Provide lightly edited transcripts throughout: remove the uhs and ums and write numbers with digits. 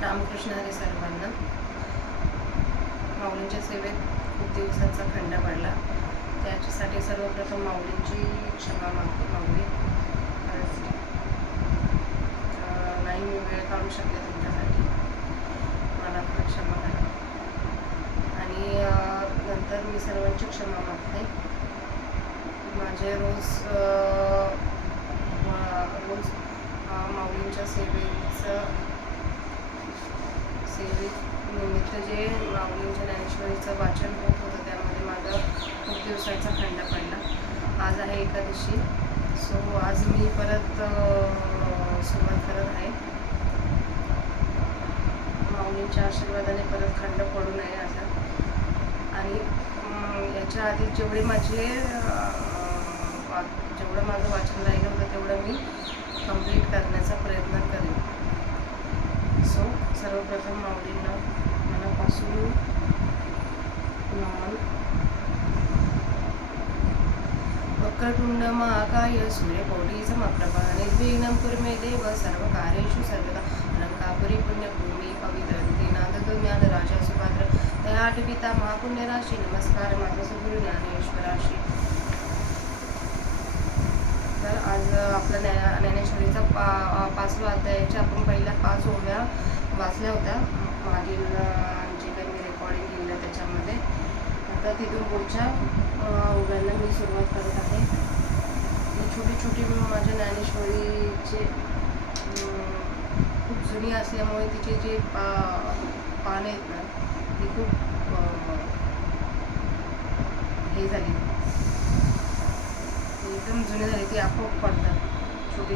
रामकृष्ण हरी सर्वांना. माऊलींच्या सेवेत खूप दिवसांचा खंड पडला. त्याच्यासाठी सर्वप्रथम माऊलींची क्षमा मागते. माऊली, खरंच नाही मी वेळ काढू शकले तुमच्यासाठी, मला खरं क्षमा करा. आणि नंतर मी सर्वांची क्षमा मागते. माझे रोज माऊलींच्या सेवेनिमित्त जे माऊलींच्या ज्ञानेश्वरीचं वाचन होत होतं, त्यामध्ये माझा खूप दिवसांचा खंड पडला. आज आहे एकादशी, सो आज मी परत सुरुवात करत आहे. माऊलींच्या आशीर्वादाने परत खंड पडू नये असं. आणि याच्या आधी जेवढं माझं वाचन राहिलं होतं तेवढं मी कंप्लीट करण्याचा प्रयत्न करेन. सो सर्वप्रथम माऊलींना मनापासून नमन. वक्रतुंड महाकाय सूर्यकोटी समप्रभा निर्विघ्नं कुरु मे देव सर्वकार्येषु सर्वदा. अलंकापुरी पुण्यभूमी पवित्र नादतो ज्ञान राजा सुपात्र दयाट पिता महापुण्यराशी. नमस्कार माझा सद्गुरु ज्ञानेश्वराशी. तर आज आपल्या ज्ञानेश्वरीचा 5व्या अध्यायाच्या आपण पहिल्या 5 ओव्या वाचल्या होत्या मागील जे काही मी रेकॉर्डिंग केलं त्याच्यामध्ये. आता तिथून पुढच्या ओव्यांना मी सुरुवात करत आहे. ही छोटी माझ्या ज्ञानेश्वरीचे खूप जुनी असल्यामुळे तिचे जे पाने आहेत ना, ती खूप हे झाली, एकदम जुनी झाली. ती आपोआप पडतात छोटे.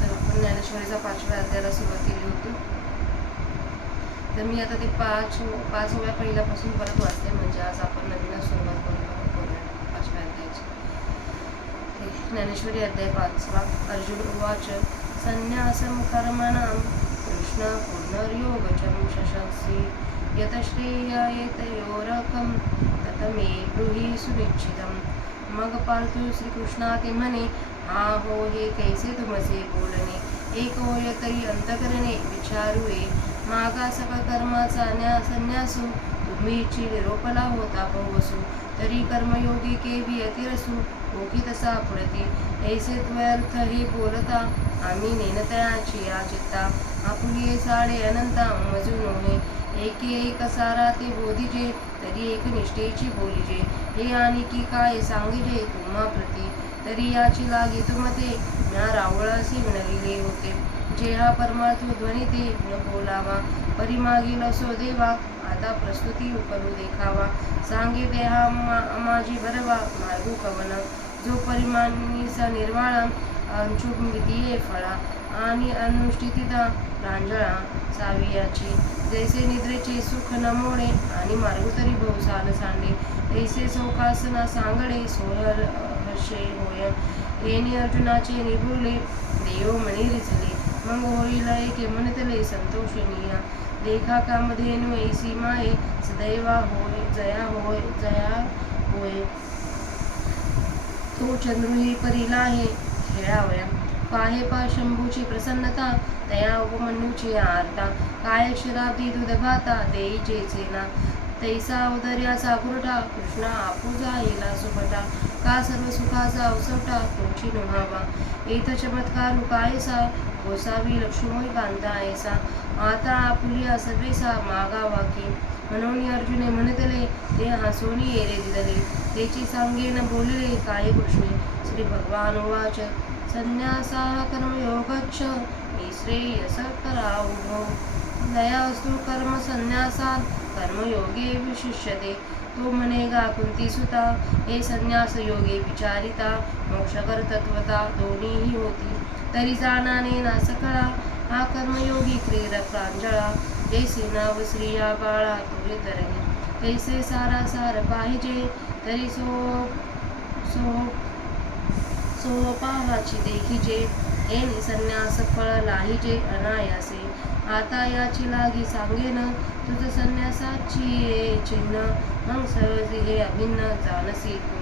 तर आपण ज्ञानेश्वरीचा 5व्या अध्यायाला सुरुवात केली होती. तर मी आता ते 5 ओव्या पहिल्यापासून परत वाचते, म्हणजे आज आपण नवीन सुरुवात करूया 5व्या अध्यायाची. ज्ञानेश्वरी अध्याय 5. अर्जुन उवाच संन्यासं कर्मणां कृष्ण पुनर्योगचं शशंसि यतश्रेयेतयोरकं ततमे ब्रूहि सुनिश्चितं. मग पार्थु श्रीकृष्णाते म्हणे, हा हो हे कैसे तुमचे बोलणे. एक होय तरी अंतकरणे विचारुए. मागा सकळ कर्माचा संन्यासू तुम्हीची निरोपला होता बहुवसू. तरी कर्मयोगी केवी अतिरसू ओकी तसा पुढती. ऐसे त्वर्थ हे बोलता आम्ही नेनतयाची या चित्ता. आपुलिये साडे अनंता मजू नोहे. एक सारा ते बोधिजे तरी एक निष्ठेची बोलिजे. हे आणि की काय सांगिजे तुम्हा प्रती. तरी याची लागी तुमते म्या रावळासी विणविले होते. जे हा परमार्थ ध्वनी ते न बोलावा. परिमागील असो देवा आता प्रस्तुती करू देखावा. सांगे देहा माझी बरवा मार्गू कवन. जो परिमानीचा निर्वाळा अंशुमितीये फळा. आणि अनुष्ठिता प्रांजळा सावियाची. जैसे निद्रेचे सुख न मोडे आणि मार्गू तरी बहुसाल सांडे. ऐसे सौखासना सांगडे सोहर हर्षे होय. येणे अर्जुनाचे निभुले देव मणी रिझले. मग होईल एके म्हणतले संतोषणीया. देखा कामधेनु ऐसी माये सदैवा होय जया होय. तो चंद्रुही परिला हे खेळावया. पाहे पा शंभूची प्रसन्नता तया उपमन्यूची आरता. काय क्षराब्दी दूध भाता देई जेचेना. तैसा उदर्याचा पुरठा कृष्णा आपू जाईला सुभटा. का सर्व सुखाचा अवसवटा तोची नुहावा. एथ चमत्कार कायसा गोसावी लक्ष्मी कांता ऐसा. आता आपुलिया सर्वेसा मागावा की. म्हणून अर्जुने म्हणतले ते हसोनी येरे दिदले. त्याची सांगे न बोलले काय कृष्णे. श्री भगवान उवाच संन्यासाः कर्मयोगच्छ निःश्रेयस करावुभो. दयास्तु कर्म संन्यासात् कर्मयोगे विशिष्यते. तो म्हणेगा कुंती सुता हे संन्यास योगे विचारिता. मोक्षकर तत्वता दोन्हीही होती तरी जाणाने ना सकळा. हा कर्मयोगी क्रीर प्रांजळा. जैसे नाव स्त्रिया बाळा तो तरही. कैसे सारा सार पाहिजे तरी सोपाहाची देखीजे. येणे संन्यास फळ लाहिजे अनायासे. आता याची लागी सांगेन तुझ संन्यासाची चिन्ह. मग सहजी हे अभिन्न जानसी तू.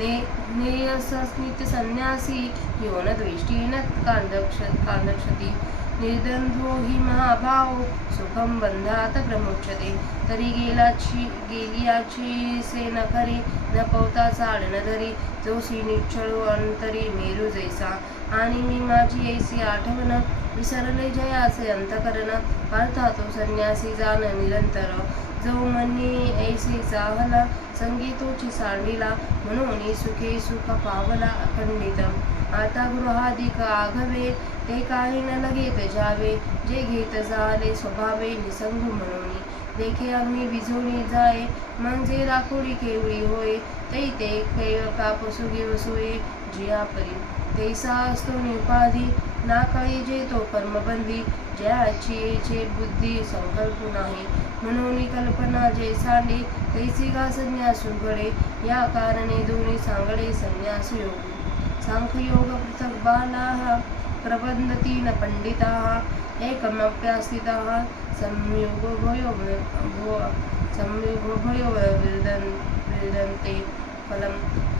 नित्य संन्यासी यो न द्वेष्टी न कांदक्षती निर्द्वंद्वो हि महाभाव सुखम बंधात प्रमुच्यते तरी गेलियाची से न करी न पवता चाल न धरी जोशी निच्छळो अंतरी मेरू जैसा आणि मी माझी ऐसी आठवण विसरले जयाचे अंतकरण पार्था तो संन्यासी जाण निरंतर जो मनी ऐसे चाहला संगीतोची सांडिला म्हणून सुखे सुख पावला अखंडित आता गृहाधिक आघवे ते काही न लगे त्याजावे जे घेत झाले स्वभावे निसंग म्हणून देखे अग्नी विझोनी जाये म्हणजे राखोडी केवळी होय ते कापसुगी वसोये जिया परी तैसा असतो निपाधी ना कळे जे तो कर्मबंधी ज्याची बुद्धी संकल्प नाही म्हणून कल्पना जे सांडे तैसी का संन्यासू घडे या कारणे दोन्ही सांगडे संन्यास योग सांख्ययोग पृथक बालाः प्रबंधती न पंडिताः एकमप्यास्थिताः संयोगोभयो विदन्ते फलम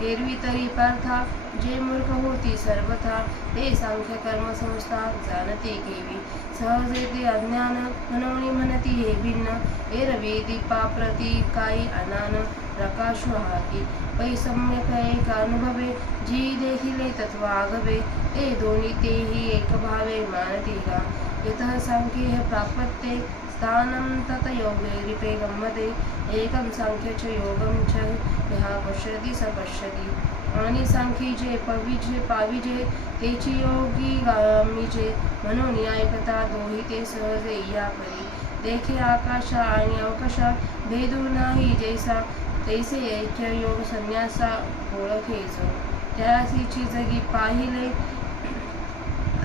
एरवी तरी पार्था जे मूर्ख होती सर्वथा ते सांख्य कर्म संस्था जाणते केवी सहजे ते अज्ञान म्हणून म्हणती हे भिन्न एरवी दीपाप्रती काही अनान प्रकाश हाकी पै सम्यक एक अनुभवे जी देखिले तत्व आगवे ते दोन्ही तेही एक भावे मानती का यतः सांख्ये प्राप्ते स्थानं तत योगे रिपे गम्मते एकं सांख्य च योगं च यः पश्यति स पश्यति आणि सांख्यी जे पाविजे तेची योगी गामीजे म्हणून ऐकता दोही ते सहजे या परी देखे आकाश आणि अवकाश भेदू नाही जैसा तैसे ऐक्य योग संन्यासा ओळखेचो त्यासीची जगी पाहिले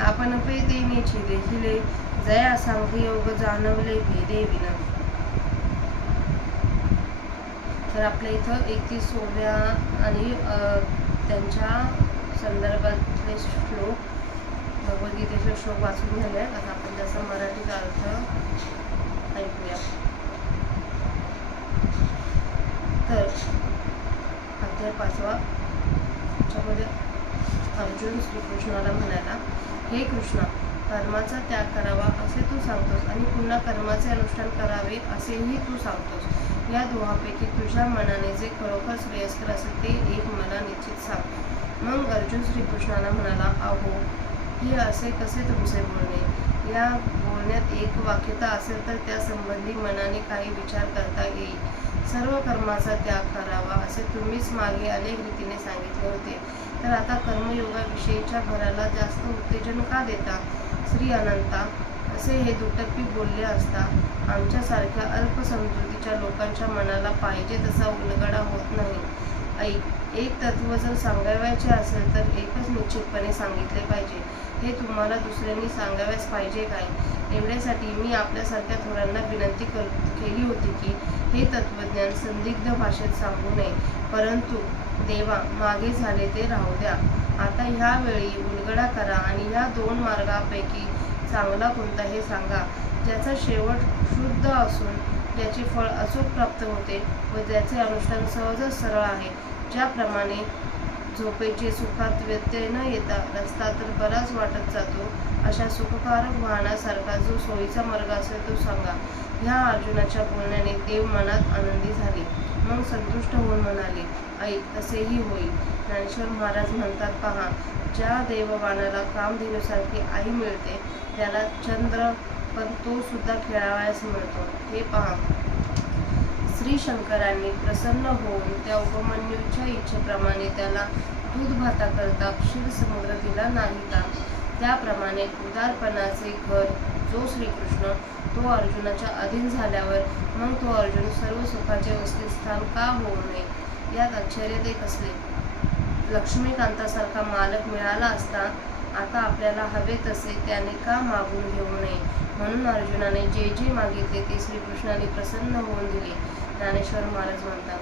आपण प्रेतेनेची देखिले जया सांख्ययोग जाणवले भेदे विना. तर आपल्या इथं 31व्या आणि त्यांच्या संदर्भातले श्लोक भगवद्गीतेचे श्लोक वाचून झाले. आता आपण त्याचा मराठीचा अर्थ ऐकूया. तर अध्याय 5 त्याच्यामध्ये अर्जुन श्रीकृष्णाला म्हणाला, हे कृष्णा, कर्माचा त्याग करावा असे तू सांगतोस आणि पुन्हा कर्माचे अनुष्ठान करावे असेही तू सांगतोस. या दोहापैकी तुझ्या मनाने जे खरोखर श्रेयस्कर असेल ते एक मला निश्चित सांग. मग अर्जुन श्रीकृष्णाला म्हणाला, अहो, हे असे कसे तुमचे बोलणे? या बोलण्यात एक वाक्यता असेल तर त्या संबंधी मनाने काही विचार करता येईल. सर्व कर्माचा त्याग करावा असे तुम्हीच मागे अनेक रीतीने सांगितले होते, तर आता कर्मयोगाविषयीच्या भराला जास्त उत्तेजन का देता? श्री अनंता, असे हे दुटप्पी बोलले असता आमच्यासारख्या अल्पसमजुतीच्या लोकांच्या मनाला पाहिजे तसा उलगडा होत नाही. ऐक, एक तत्व जर सांगावयाचे असेल तर एकच निश्चितपणे सांगितले पाहिजे. हे तुम्हाला दुसऱ्यांनी सांगाव्यास पाहिजे काय? एवढ्यासाठी मी आपल्यासारख्या थोरांना विनंती केली होती की हे तत्वज्ञान संदिग्ध भाषेत सांगू नये, परंतु देवा, मागे झाले ते राहू द्या. आता ह्या वेळी उलगडा करा आणि ह्या दोन मार्गापैकी चांगला कोणता हे सांगा, ज्याचा शेवट शुद्ध असून ज्याचे फळ अचूक प्राप्त होते व ज्याचे अनुष्ठान सहजच सरळ आहे. ज्याप्रमाणे झोपेचे सुखात व्यत्यय न येता रस्ता तर बराच वाटत जातो, अशा सुखकारक वाहनासारखा जो सोयीचा मार्ग असेल तो सांगा. ह्या अर्जुनाच्या बोलण्याने देव मनात आनंदी झाले. मग संतुष्ट होऊन म्हणाले, ऐक, तसेही होईल. ज्ञानेश्वर महाराज म्हणतात, पहा, ज्या देववानाला कामधेनुसारखी आई मिळते त्याला चंद्र पण तो सुद्धा खेळावयास मिळतो. हे पहा, श्री शंकरांनी प्रसन्न होऊन त्या उपमन्यूच्या इच्छेप्रमाणे त्याला दूध भाताकरता क्षीरसमुद्र दिला नाही का? त्याप्रमाणे उदारपणाचे घर जो श्रीकृष्ण तो अर्जुनाच्या अधीन झाल्यावर मग तो अर्जुन सर्व सुखाचे वसतिस्थान का होऊ नये? यात आश्चर्य ते कसले? लक्ष्मीकांतासारखा मालक मिळाला असता आता आपल्याला हवे तसे त्याने का मागून घेऊ नये? म्हणून अर्जुनाने जे जे मागितले ते श्रीकृष्णाने प्रसन्न होऊन दिले. ज्ञानेश्वर महाराज म्हणतात,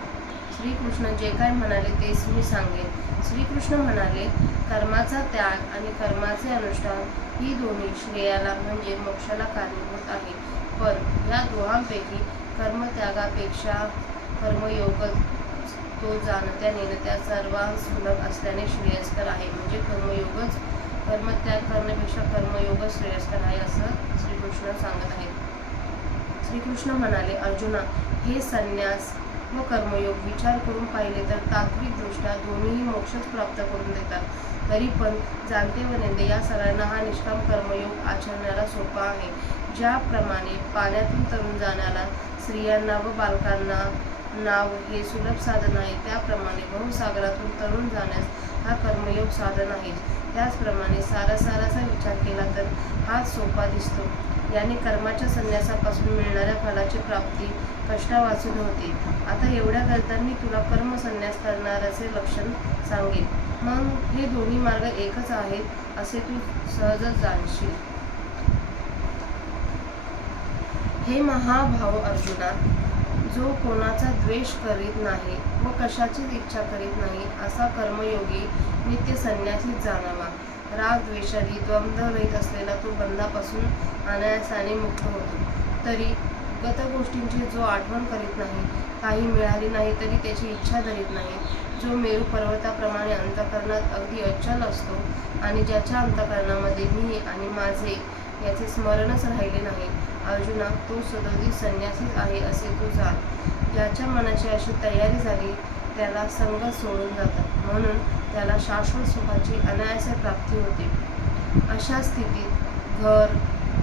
श्रीकृष्ण जे काय म्हणाले तेच मी सांगेन. श्रीकृष्ण म्हणाले, कर्माचा त्याग आणि कर्माचे अनुष्ठान ही दोन्ही श्रेयाला म्हणजे मोक्षाला कारणीभूत आहे. पण या दोहांपैकी कर्मत्यागापेक्षा कर्मयोग तो जाणत्या नेणत्या सर्वांस सुलभ असल्याने श्रेयस्कर आहे. म्हणजे कर्मत्याग करण्यापेक्षा कर्मयोग श्रेयस्कर आहे असं श्रीकृष्ण सांगत आहेत. श्रीकृष्ण म्हणाले, अर्जुना, हे संन्यास व कर्मयोग विचार करून पाहिले तर तात्विकदृष्ट्या दोन्हीही मोक्षच प्राप्त करून देतात. तरी पण जाणते व नेते या सगळ्यांना हा निष्काम कर्मयोग आचरण्याला सोपा आहे. ज्याप्रमाणे पाण्यातून तरून जाण्याला स्त्रियांना व बालकांना नाव हे सुलभ साधन आहे, त्याप्रमाणे भवसागरातून तरून जाण्यास हा कर्मयोग साधन आहे. त्याचप्रमाणे सारासाराचा विचार केला तर हाच सोपा दिसतो. याने कर्माच्या संन्यासापासून मिळणाऱ्या फलाची प्राप्ती कष्टावाचून होते. आता एवढ्या करता मी तुला कर्मसन्यास करणाऱ्याचे लक्षण सांगेन. मग हे दोन्ही मार्ग एकच आहेत असे तू सहजच जाणशील. हे महाभाव अर्जुना, जो कोणाचा द्वेष करीत नाही व कशाचीच इच्छा करीत नाही असा कर्मयोगी नित्य संन्यासीच जाणावा. राग द्वेषादी द्वंद्वरहित असलेला तो बंधापासून अनायासाने मुक्त होतो. तरी गत गोष्टींची जो आठवण करीत नाही, काही मिळाली नाही तरी त्याची इच्छा धरीत नाही, जो मेरू पर्वताप्रमाणे अंतःकरणात अगदी अचल असतो आणि ज्याच्या अंतःकरणामध्ये मी आणि माझे याचे स्मरणच राहिले नाही, अर्जुना, तो सदोदित संन्यासीच आहे असे तू जाण. ज्याच्या मनाची अशी तयारी झाली त्याला संग सोडून जातात, म्हणून त्याला शाश्वत सुखाची अनायास प्राप्ती होते. अशा स्थितीत घर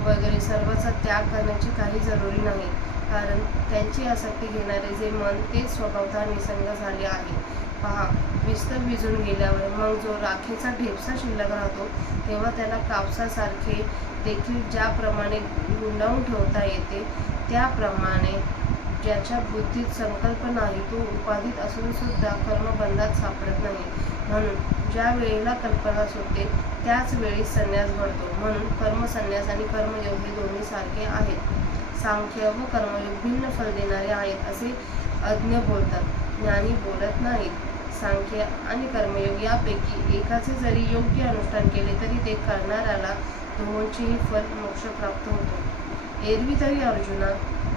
वगैरे सर्वांचा त्याग करण्याची काही जरुरी नाही, कारण त्यांची आसक्ती घेणारे जे मन ते स्वभावतः निसंग झाले आहे. पहा, विस्तर विझून गेल्यावर मग जो राखेचा ढेपसा शिल्लक राहतो तेव्हा त्याला कापसासारखे देखील ज्याप्रमाणे गुंडाळून ठेवता येते, त्याप्रमाणे ज्याच्या बुद्धीत संकल्प नाही तो उपाधीत असून सुद्धा कर्मबंधात सापडत नाही. म्हणून ज्या वेळेला कल्पना सुटते त्याच वेळी संन्यास घडतो. म्हणून कर्मसन्यास आणि कर्मयोग हे दोन्ही सारखे आहेत. सांख्य व कर्मयोग भिन्न फल देणारे आहेत असे अज्ञ बोलतात, ज्ञानी बोलत नाहीत. सांख्य आणि कर्मयोग यापैकी एकाचे जरी योग्य अनुष्ठान केले तरी ते करणाऱ्याला दोहोंचेही फल मोक्ष प्राप्त होतो. एरवी तरी अर्जुना,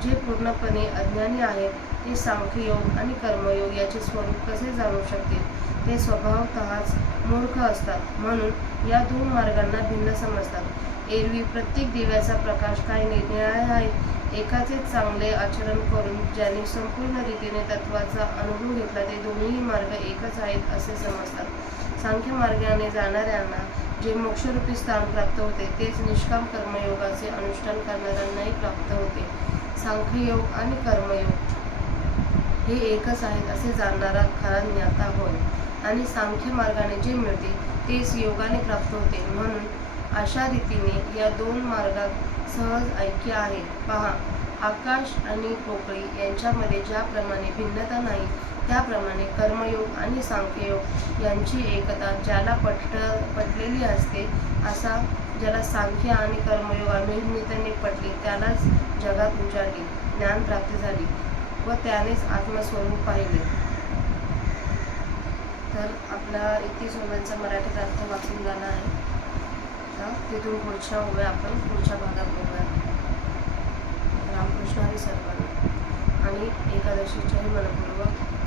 जे पूर्णपणे अज्ञानी आहेत ते सांख्ययोग आणि कर्मयोग याचे स्वरूप कसे जाणू शकतील? ते स्वभावतःच मूर्ख असतात, म्हणून या दोन मार्गांना भिन्न समजतात. एरवी प्रत्येक दिव्याचा प्रकाश काय निरनिराळे आहेत. एकाचेच चांगले आचरण करून ज्यांनी संपूर्ण रीतीने तत्वाचा अनुभव घेतला ते दोन्ही मार्ग एकच आहेत असे समजतात. सांख्य मार्गाने जाणाऱ्यांना जे मोक्षरूपी स्थान प्राप्त होते तेच निष्काम कर्मयोगाचे अनुष्ठान करणाऱ्यांनाही प्राप्त होते. सांख्ययोग आणि कर्मयोग हे एकच आहेत असे जाणणारा खरा ज्ञाता होय, आणि सांख्य मार्गाने जे मिळते तेच योगाने प्राप्त होते. म्हणून अशा रीतीने या दोन मार्गात सहज ऐक्य आहे. पहा, आकाश आणि पोकळी यांच्यामध्ये ज्याप्रमाणे भिन्नता नाही, त्याप्रमाणे कर्मयोग आणि सांख्ययोग यांची एकता ज्याला पटलेली असते, असा ज्याला सांख्य आणि कर्मयोग अनिर्णितने पटले त्यालाच जगात उजाडली, ज्ञानप्राप्ती झाली व त्यानेच आत्मस्वरूप पाहिले. तर आपला 31 ओव्यांचा मराठीत अर्थ वाचून झाला आहे. तिथून पुढच्या ओव्या आपण पुढच्या भागात बघूया. रामकृष्ण हरी सर्वांना, आणि एकादशीच्याही मनपूर्वक